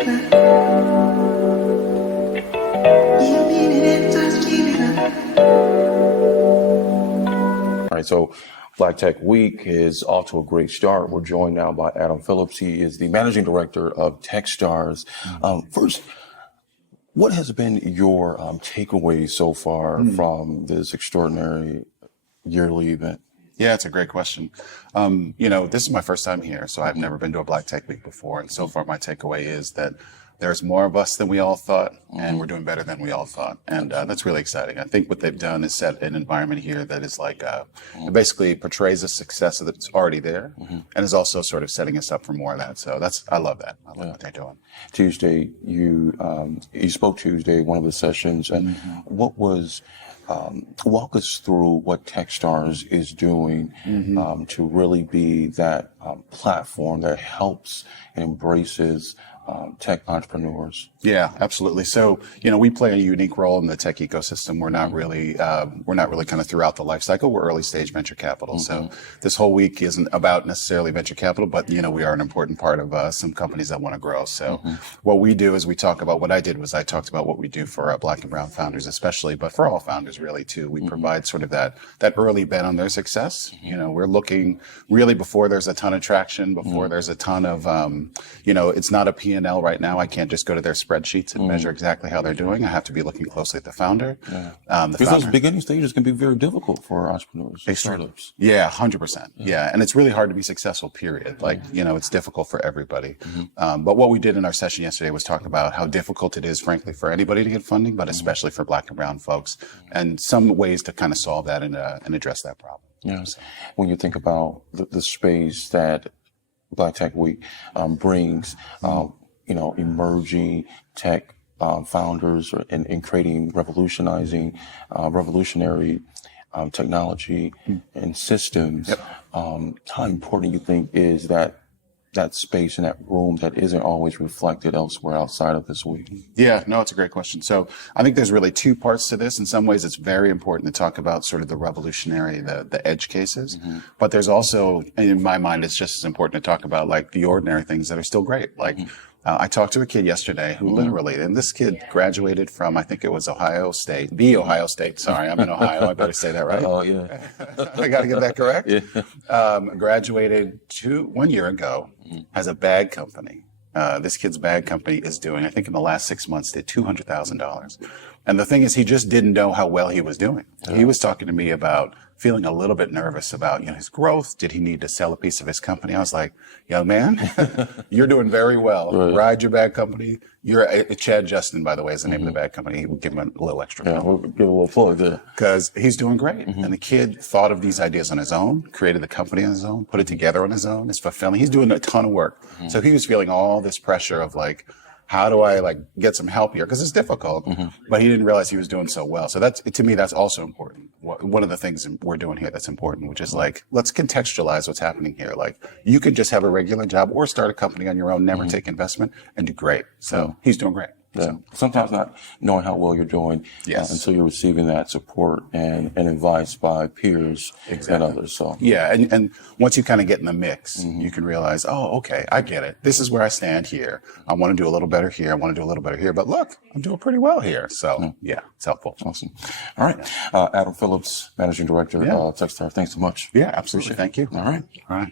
All right, so Black Tech Week is off to a great start. We're joined now by Adam Phillips. He is the managing director of Techstars. First, what has been your takeaway so far from this extraordinary yearly event? Yeah, it's a great question. This is my first time here, so I've never been to a Black Tech Week before. And so far, my takeaway is that there's more of us than we all thought, and we're doing better than we all thought. And that's really exciting. I think what they've done is set an environment here that is like, it basically portrays the success that's already there, and is also sort of setting us up for more of that. So I love that. I love what they're doing. Tuesday, you spoke Tuesday, one of the sessions, and what was, walk us through what Techstars is doing to really be that platform that helps and embraces tech entrepreneurs. Yeah, absolutely. So, we play a unique role in the tech ecosystem. We're not really kind of throughout the life cycle. We're early stage venture capital. So this whole week isn't about necessarily venture capital, but, we are an important part of some companies that want to grow. So what we do is what I did was I talked about what we do for Black and brown founders, especially, but for all founders really too. We provide sort of that early bet on their success. We're looking really before there's a ton of traction, before there's a ton of, it's not a P&L right now. I can't just go to their spreadsheets and measure exactly how they're doing. I have to be looking closely at the founder. Because those beginning stages can be very difficult for entrepreneurs, startups. Yeah, 100%. Yeah, and it's really hard to be successful, period. Like, it's difficult for everybody. But what we did in our session yesterday was talk about how difficult it is, frankly, for anybody to get funding, but especially for Black and brown folks, and some ways to kind of solve that and address that problem. Yeah. When you think about the space that Black Tech Week brings, emerging tech founders in creating revolutionary technology and systems. How important you think is that space in that room that isn't always reflected elsewhere outside of this week? Yeah, no, it's a great question. So I think there's really two parts to this. In some ways, it's very important to talk about sort of the revolutionary, the edge cases. But there's also, in my mind, it's just as important to talk about like the ordinary things that are still great. Like I talked to a kid yesterday who literally, and this kid graduated from, I think it was Ohio State. Sorry, I'm in Ohio. I better say that right. Oh, yeah. I got to get that correct. Yeah. Graduated 1 year ago, has a bag company. This kid's bag company is doing, I think in the last 6 months, did $200,000. And the thing is, he just didn't know how well he was doing. He was talking to me about feeling a little bit nervous about, his growth. Did he need to sell a piece of his company? I was like, young man, you're doing very well. Right. Ride your bag company. You're Chad Justin, by the way, is the name of the bag company. We'll give him a little extra. Yeah, we'll give a little plug there. Because he's doing great. And the kid thought of these ideas on his own, created the company on his own, put it together on his own. It's fulfilling. He's doing a ton of work. So he was feeling all this pressure of like, how do I get some help here? Because it's difficult, but he didn't realize he was doing so well. So to me, that's also important. One of the things we're doing here that's important, which is let's contextualize what's happening here. Like you could just have a regular job or start a company on your own, never take investment and do great. So he's doing great. Yeah. So sometimes not knowing how well you're doing until you're receiving that support and advice by peers and others. So yeah, and once you kind of get in the mix, you can realize, oh, okay, I get it. This is where I stand here. I want to do a little better here. I want to do a little better here. But look, I'm doing pretty well here. So yeah, it's helpful. Awesome. All right, Adam Phillips, managing director of Techstars. Thanks so much. Yeah, absolutely. Thank you. All right. All right.